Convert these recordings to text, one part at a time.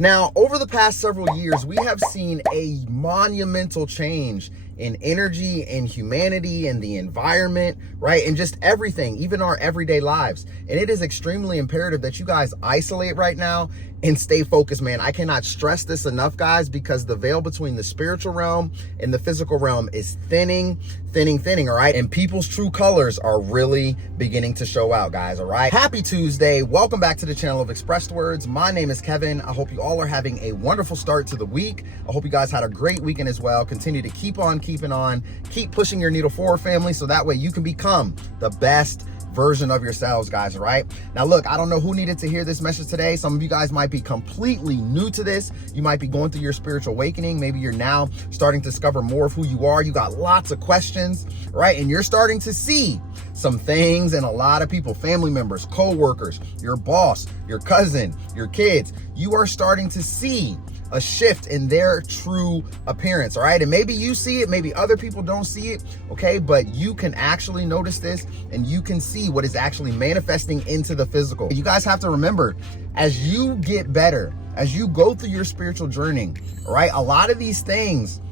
Now, over the past several years, we have seen a monumental change in energy and humanity and the environment, right? And just everything, even our everyday lives. And it is extremely imperative that you guys isolate right now and stay focused, man. I cannot stress this enough, guys, because the veil between the spiritual realm and the physical realm is thinning, all right? And people's true colors are really beginning to show out, guys, all right? Happy Tuesday. Welcome back to the channel of ExpressedWordz. My name is Kevin. I hope you all are having a wonderful start to the week. I hope you guys had a great weekend as well. Continue to keep on keeping on. Keep pushing your needle forward, family, so that way you can become the best version of yourselves, guys, all right? Now, look, I don't know who needed to hear this message today. Some of you guys might be completely new to this. You might be going through your spiritual awakening. Maybe you're now starting to discover more of who you are. You got lots of questions, right? And you're starting to see some things and a lot of people, family members, co-workers, your boss, your cousin, your kids, you are starting to see a shift in their true appearance, all right? And maybe you see it, maybe other people don't see it, okay? But you can actually notice this and you can see what is actually manifesting into the physical. You guys have to remember, as you get better, as you go through your spiritual journey, all right, a lot of these things,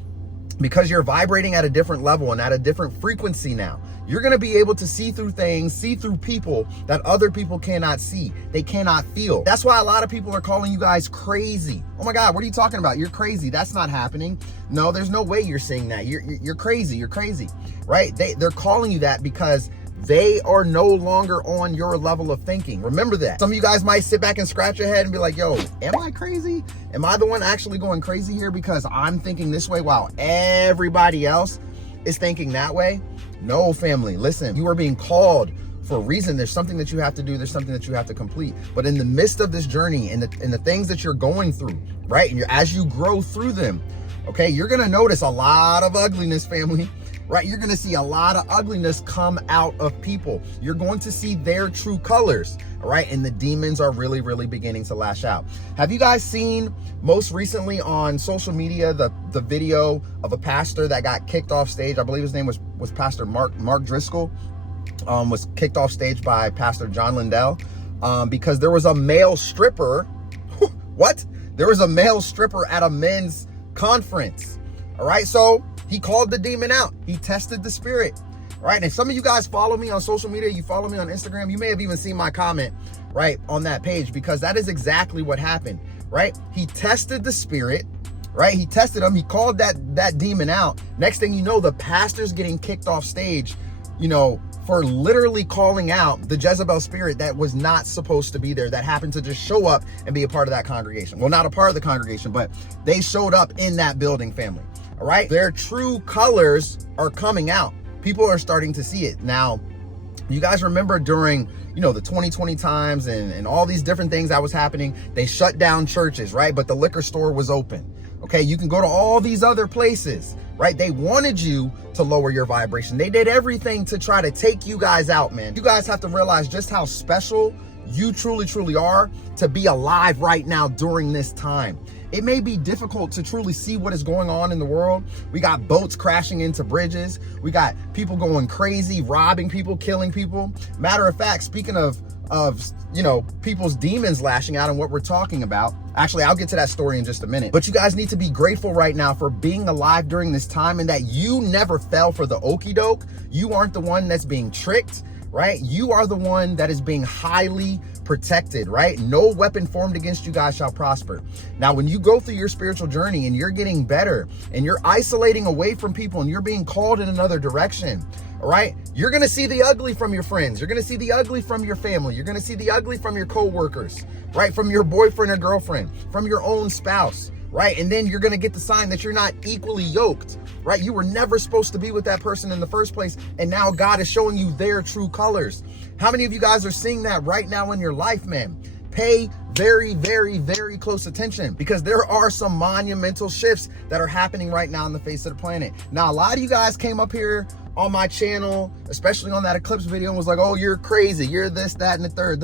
because you're vibrating at a different level and at a different frequency now, you're going to be able to see through things, see through people that other people cannot see. They cannot feel. That's why a lot of people are calling you guys crazy. Oh my God, what are you talking about? You're crazy. That's not happening. No, there's no way you're saying that. You're crazy. You're crazy, right? They're calling you that because they are no longer on your level of thinking. Remember that. Some of you guys might sit back and scratch your head and be like, yo, am I crazy? Am I the one actually going crazy here because I'm thinking this way while everybody else is thinking that way? No, family, listen, you are being called for a reason. There's something that you have to do. There's something that you have to complete. But in the midst of this journey and the things that you're going through, right? And as you grow through them, okay, you're going to notice a lot of ugliness, family. Right? You're going to see a lot of ugliness come out of people. You're going to see their true colors. All right. And the demons are really, really beginning to lash out. Have you guys seen most recently on social media, the video of a pastor that got kicked off stage? I believe his name was Pastor Mark Driscoll, was kicked off stage by Pastor John Lindell, because there was a male stripper. What? There was a male stripper at a men's conference. All right. So he called the demon out. He tested the spirit, right? And if some of you guys follow me on social media, you follow me on Instagram, you may have even seen my comment, right, on that page, because that is exactly what happened, right? He tested the spirit, right? He tested him. He called that demon out. Next thing you know, the pastor's getting kicked off stage, you know, for literally calling out the Jezebel spirit that was not supposed to be there, that happened to just show up and be a part of that congregation. Well, not a part of the congregation, but they showed up in that building, family. All right. Their true colors are coming out. People are starting to see it. Now, you guys remember during, you know, the 2020 times and all these different things that was happening, they shut down churches, right? But the liquor store was open. Okay. You can go to all these other places, right? They wanted you to lower your vibration. They did everything to try to take you guys out, man. You guys have to realize just how special you truly are to be alive right now during this time. It may be difficult to truly see what is going on in the world. We got boats crashing into bridges. We got people going crazy, robbing people, killing people. Matter of fact, speaking of you know, people's demons lashing out and what we're talking about. Actually, I'll get to that story in just a minute. But you guys need to be grateful right now for being alive during this time and that you never fell for the okie doke. You aren't the one that's being tricked, right? You are the one that is being highly protected, right? No weapon formed against you guys shall prosper. Now, when you go through your spiritual journey and you're getting better and you're isolating away from people and you're being called in another direction, all right, you're going to see the ugly from your friends. You're going to see the ugly from your family. You're going to see the ugly from your coworkers, right? From your boyfriend or girlfriend, from your own spouse, right? And then you're going to get the sign that you're not equally yoked, right? You were never supposed to be with that person in the first place. And now God is showing you their true colors. How many of you guys are seeing that right now in your life, man? Pay very, very, very close attention because there are some monumental shifts that are happening right now on the face of the planet. Now, a lot of you guys came up here on my channel, especially on that eclipse video, and was like, oh, you're crazy, you're this, that, and the third,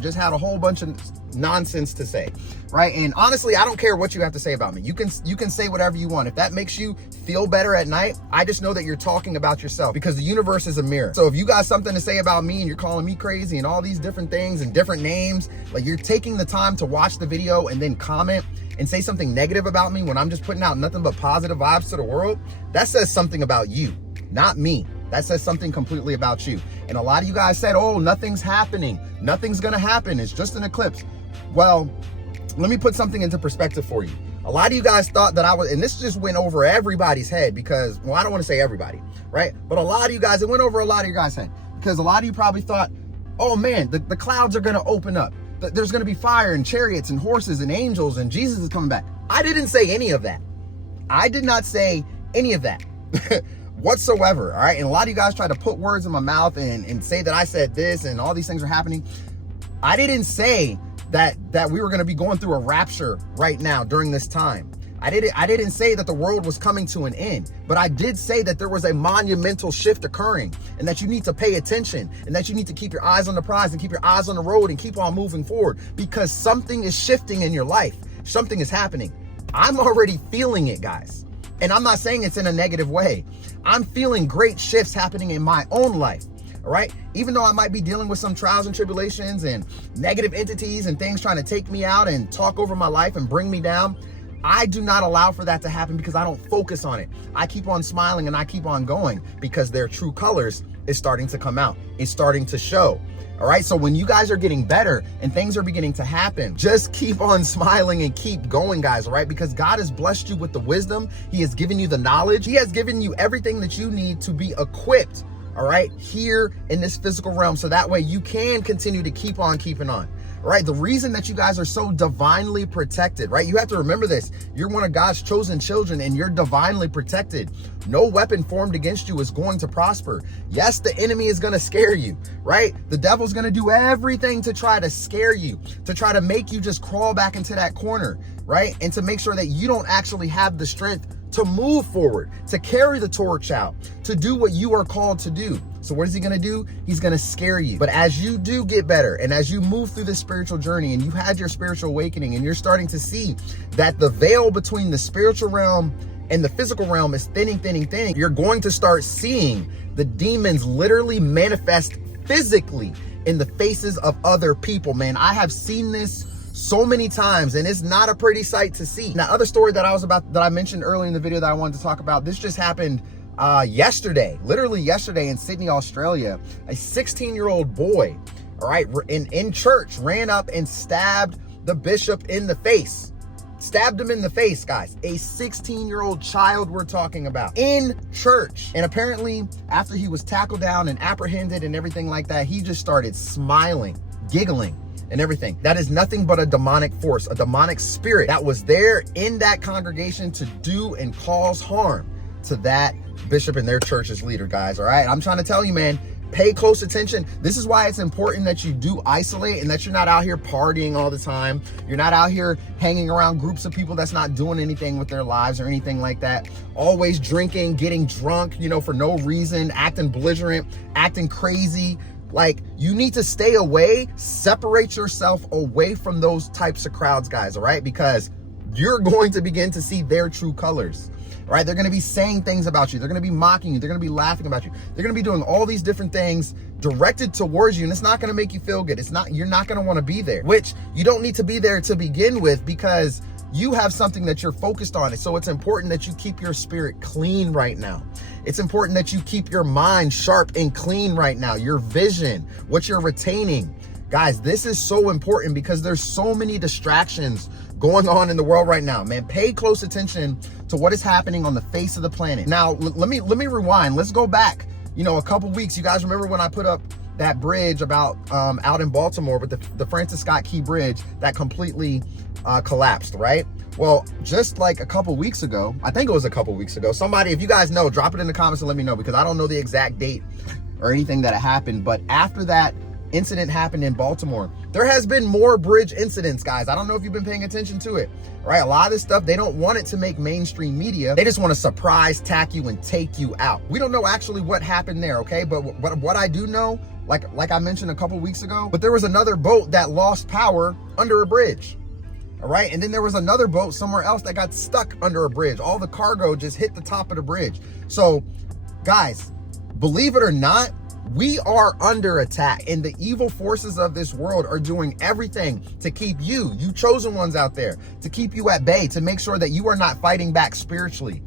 just had a whole bunch of nonsense to say, right? And honestly, I don't care what you have to say about me. You can say whatever you want. If that makes you feel better at night, I just know that you're talking about yourself, because the universe is a mirror. So if you got something to say about me and you're calling me crazy and all these different things and different names, like you're taking the time to watch the video and then comment and say something negative about me when I'm just putting out nothing but positive vibes to the world, that says something about you, not me. That says something completely about you. And a lot of you guys said, oh, nothing's happening. Nothing's gonna happen. It's just an eclipse. Well, let me put something into perspective for you. A lot of you guys thought that I was, and this just went over everybody's head because, well, I don't want to say everybody, right? But a lot of you guys, it went over a lot of your guys' head because a lot of you probably thought, oh man, the clouds are gonna open up. There's gonna be fire and chariots and horses and angels and Jesus is coming back. I didn't say any of that. I did not say any of that whatsoever, all right? And a lot of you guys try to put words in my mouth and say that I said this and all these things are happening. I didn't say that we were gonna be going through a rapture right now during this time. I didn't say that the world was coming to an end, but I did say that there was a monumental shift occurring and that you need to pay attention and that you need to keep your eyes on the prize and keep your eyes on the road and keep on moving forward because something is shifting in your life. Something is happening. I'm already feeling it, guys. And I'm not saying it's in a negative way. I'm feeling great shifts happening in my own life. All right. Even though I might be dealing with some trials and tribulations and negative entities and things trying to take me out and talk over my life and bring me down, I do not allow for that to happen because I don't focus on it. I keep on smiling and I keep on going because their true colors is starting to come out. It's starting to show. All right. So when you guys are getting better and things are beginning to happen, just keep on smiling and keep going, guys. All right. Because God has blessed you with the wisdom. He has given you the knowledge. He has given you everything that you need to be equipped. All right. Here in this physical realm. So that way you can continue to keep on keeping on. All right. The reason that you guys are so divinely protected, right? You have to remember this. You're one of God's chosen children and you're divinely protected. No weapon formed against you is going to prosper. Yes, the enemy is going to scare you, right? The devil's going to do everything to try to scare you, to try to make you just crawl back into that corner, right? And to make sure that you don't actually have the strength to move forward, to carry the torch out, to do what you are called to do. So what is he going to do? He's going to scare you. But as you do get better and as you move through this spiritual journey and you had your spiritual awakening and you're starting to see that the veil between the spiritual realm and the physical realm is thinning, you're going to start seeing the demons literally manifest physically in the faces of other people, man. I have seen this so many times and it's not a pretty sight to see. Now, other story that I mentioned earlier in the video that I wanted to talk about, this just happened yesterday, literally yesterday in Sydney, Australia. A 16-year-old boy, all right, in church ran up and stabbed the bishop in the face. Stabbed him in the face, guys. A 16-year-old child we're talking about in church. And apparently after he was tackled down and apprehended and everything like that, he just started smiling, giggling and everything. That is nothing but a demonic force, a demonic spirit that was there in that congregation to do and cause harm to that bishop and their church's leader, guys. All right. I'm trying to tell you, man, pay close attention. This is why it's important that you do isolate and that you're not out here partying all the time. You're not out here hanging around groups of people that's not doing anything with their lives or anything like that. Always drinking, getting drunk, for no reason, acting belligerent, acting crazy. Like, you need to stay away, separate yourself away from those types of crowds, guys. All right. Because you're going to begin to see their true colors. Right? They're going to be saying things about you. They're going to be mocking you. They're going to be laughing about you. They're going to be doing all these different things directed towards you. And it's not going to make you feel good. You're not going to want to be there, which you don't need to be there to begin with because you have something that you're focused on. So it's important that you keep your spirit clean right now. It's important that you keep your mind sharp and clean right now. Your vision, what you're retaining. Guys, this is so important because there's so many distractions going on in the world right now, man. Pay close attention to what is happening on the face of the planet. Now, let me rewind. Let's go back, a couple weeks. You guys remember when I put up that bridge about out in Baltimore with the Francis Scott Key Bridge that completely collapsed, right? Well, just like a couple weeks ago, I think it was a couple weeks ago, somebody, if you guys know, drop it in the comments and let me know because I don't know the exact date or anything that happened. But after that incident happened in Baltimore, There has been more bridge incidents, guys. I don't know if you've been paying attention to it, right? A lot of this stuff, they don't want it to make mainstream media. They just want to surprise, tack you, and take you out. We don't know actually what happened there, okay? But what I do know, like I mentioned a couple weeks ago, but there was another boat that lost power under a bridge. All right, and then there was another boat somewhere else that got stuck under a bridge. All the cargo just hit the top of the bridge. So, guys, believe it or not, we are under attack, and the evil forces of this world are doing everything to keep you chosen ones out there, to keep you at bay, to make sure that you are not fighting back spiritually.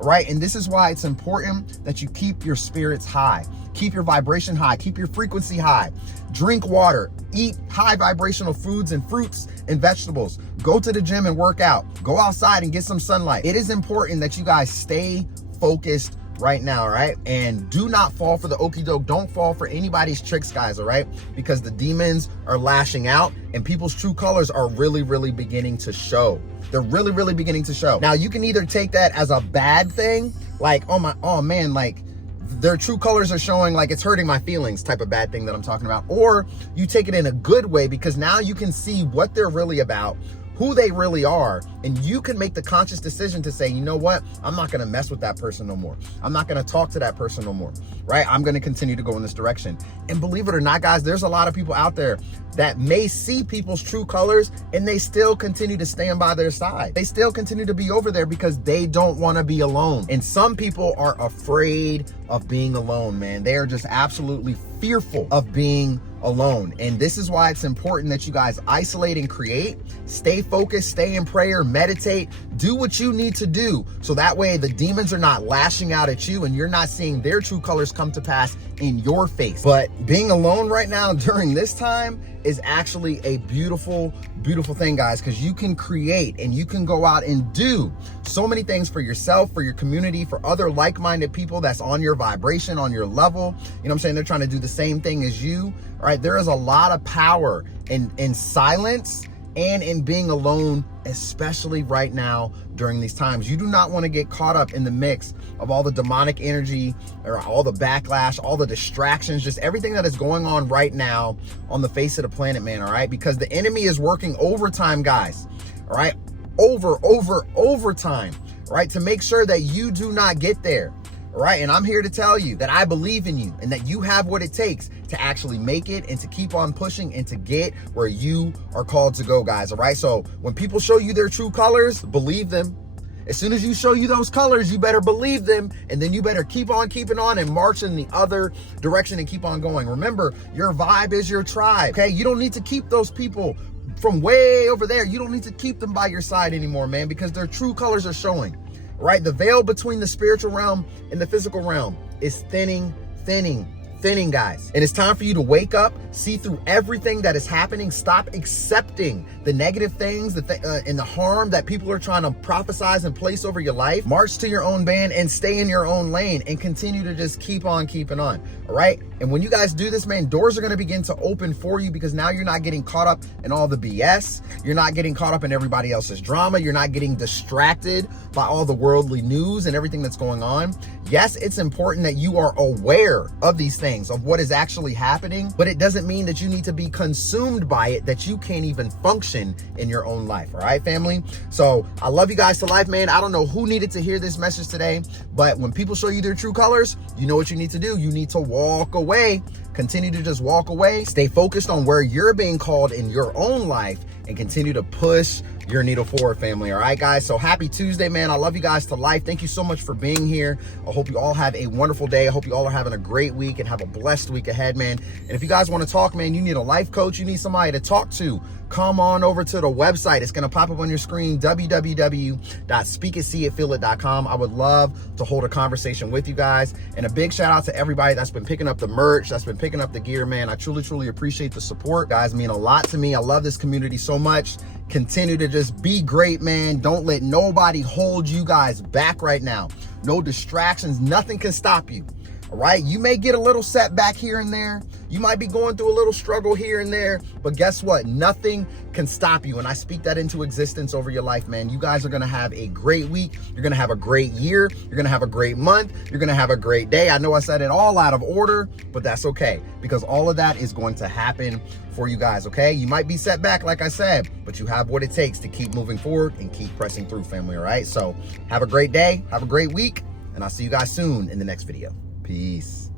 All right, and this is why it's important that you keep your spirits high, keep your vibration high, keep your frequency high, drink water, eat high vibrational foods and fruits and vegetables, go to the gym and work out, go outside and get some sunlight. It is important that you guys stay focused right now, right? And do not fall for the okie doke. Don't fall for anybody's tricks, guys, all right? Because the demons are lashing out and people's true colors are really, really beginning to show. They're really, really beginning to show. Now, you can either take that as a bad thing, like, oh man, like their true colors are showing, like it's hurting my feelings type of bad thing that I'm talking about. Or you take it in a good way because now you can see what they're really about, who they really are, and you can make the conscious decision to say, you know what, I'm not gonna mess with that person no more. I'm not gonna talk to that person no more, right? I'm gonna continue to go in this direction. And believe it or not, guys, there's a lot of people out there that may see people's true colors and they still continue to stand by their side. They still continue to be over there because they don't wanna be alone. And some people are afraid of being alone, man. They are just absolutely fearful of being alone. And this is why it's important that you guys isolate and create, stay focused, stay in prayer, meditate, do what you need to do. So that way the demons are not lashing out at you and you're not seeing their true colors come to pass in your face. But being alone right now during this time is actually a beautiful, beautiful thing, guys, because you can create and you can go out and do so many things for yourself, for your community, for other like-minded people that's on your vibration, on your level. You know what I'm saying? They're trying to do the same thing as you. All right, there is a lot of power in silence and in being alone, especially right now during these times. You do not want to get caught up in the mix of all the demonic energy or all the backlash, all the distractions, just everything that is going on right now on the face of the planet, man, all right? Because the enemy is working overtime, guys, all right? Overtime, right? To make sure that you do not get there. All right, and I'm here to tell you that I believe in you and that you have what it takes to actually make it and to keep on pushing and to get where you are called to go, guys. All right, so when people show you their true colors, believe them. As soon as you show you those colors, you better believe them, and then you better keep on keeping on and march in the other direction and keep on going. Remember, your vibe is your tribe, okay? You don't need to keep those people from way over there. You don't need to keep them by your side anymore, man, because their true colors are showing. Right? The veil between the spiritual realm and the physical realm is thinning, guys. And it's time for you to wake up, see through everything that is happening, stop accepting the negative things and the harm that people are trying to prophesize and place over your life. March to your own band and stay in your own lane and continue to just keep on keeping on. All right? And when you guys do this, man, doors are going to begin to open for you because now you're not getting caught up in all the BS. You're not getting caught up in everybody else's drama. You're not getting distracted by all the worldly news and everything that's going on. Yes, it's important that you are aware of these things, of what is actually happening, but it doesn't mean that you need to be consumed by it, that you can't even function in your own life. All right, family? So I love you guys to life, man. I don't know who needed to hear this message today, but when people show you their true colors, you know what you need to do. You need to walk away. Continue to just walk away. Stay focused on where you're being called in your own life and continue to push your needle forward, family. All right, guys? So happy Tuesday, man. I love you guys to life. Thank you so much for being here. I hope you all have a wonderful day. I hope you all are having a great week and have a blessed week ahead, man. And if you guys want to talk, man, you need a life coach, you need somebody to talk to, come on over to the website. It's going to pop up on your screen, www.speakitseeitfeelit.com. I would love to hold a conversation with you guys. And a big shout out to everybody that's been picking up the merch, that's been picking up the gear, man. I truly, truly appreciate the support. Guys mean a lot to me. I love this community so much. Continue to just be great, man. Don't let nobody hold you guys back right now. No distractions. Nothing can stop you. All right, you may get a little setback here and there. You might be going through a little struggle here and there, but guess what? Nothing can stop you. And I speak that into existence over your life, man. You guys are gonna have a great week. You're gonna have a great year. You're gonna have a great month. You're gonna have a great day. I know I said it all out of order, but that's okay, because all of that is going to happen for you guys, okay? You might be set back, like I said, but you have what it takes to keep moving forward and keep pressing through, family, all right? So have a great day, have a great week, and I'll see you guys soon in the next video. Peace.